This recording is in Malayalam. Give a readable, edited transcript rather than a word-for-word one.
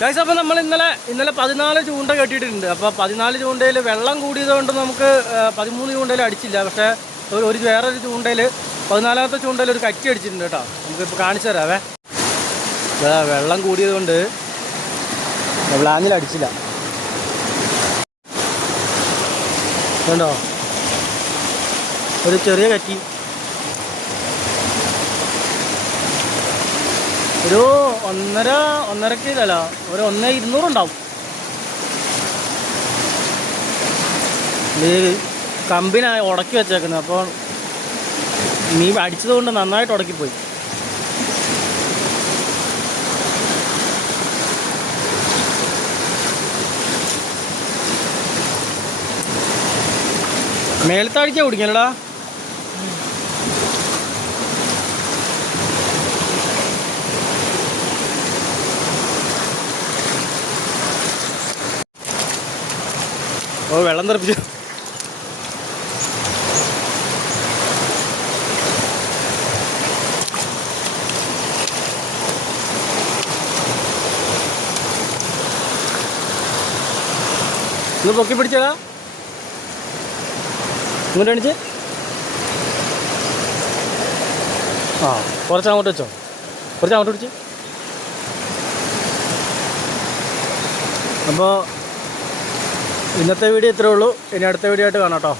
ഗൈസ്, അപ്പോൾ നമ്മൾ ഇന്നലെ 14 ചൂണ്ട കെട്ടിയിട്ടുണ്ട്. അപ്പോൾ 14 ചൂണ്ടയിൽ വെള്ളം കൂടിയതുകൊണ്ട് നമുക്ക് 13 ചൂണ്ടയിൽ അടിച്ചില്ല. പക്ഷേ വേറൊരു ചൂണ്ടയിൽ 14ാമത്തെ ചൂണ്ടയിൽ ഒരു കറ്റി അടിച്ചിട്ടുണ്ട് കേട്ടോ. നമുക്കിപ്പോൾ കാണിച്ചു തരാവേ. വെള്ളം കൂടിയത് കൊണ്ട് ബ്ലാഞ്ഞിൽ അടിച്ചില്ല കണ്ടോ, ഒരു ചെറിയ കറ്റി. ഒരു 1.5 കിലോ, ഒരു 1.200 ഉണ്ടാവും. ഇത് കമ്പിനായി ഉടക്കി വെച്ചേക്കുന്നത്. അപ്പോൾ മീൻ അടിച്ചതുകൊണ്ട് നന്നായിട്ട് ഉടക്കിപ്പോയി. മേലത്തടിക്കാൻ കുടിക്കണടാ. ഓ, വെള്ളം തെറിപ്പിച്ചു. ഇത് പൊക്കി പിടിച്ചതാ. ഇങ്ങോട്ട് അണിച്ച് കുറച്ച് അങ്ങോട്ട് വെച്ചോ, കുറച്ച് അങ്ങോട്ട് പിടിച്ച്. അപ്പോൾ ഇന്നത്തെ വീഡിയോ ഇത്രേ ഉള്ളൂ. ഇനി അടുത്ത വീഡിയോ ആയിട്ട് കാണാം കേട്ടോ.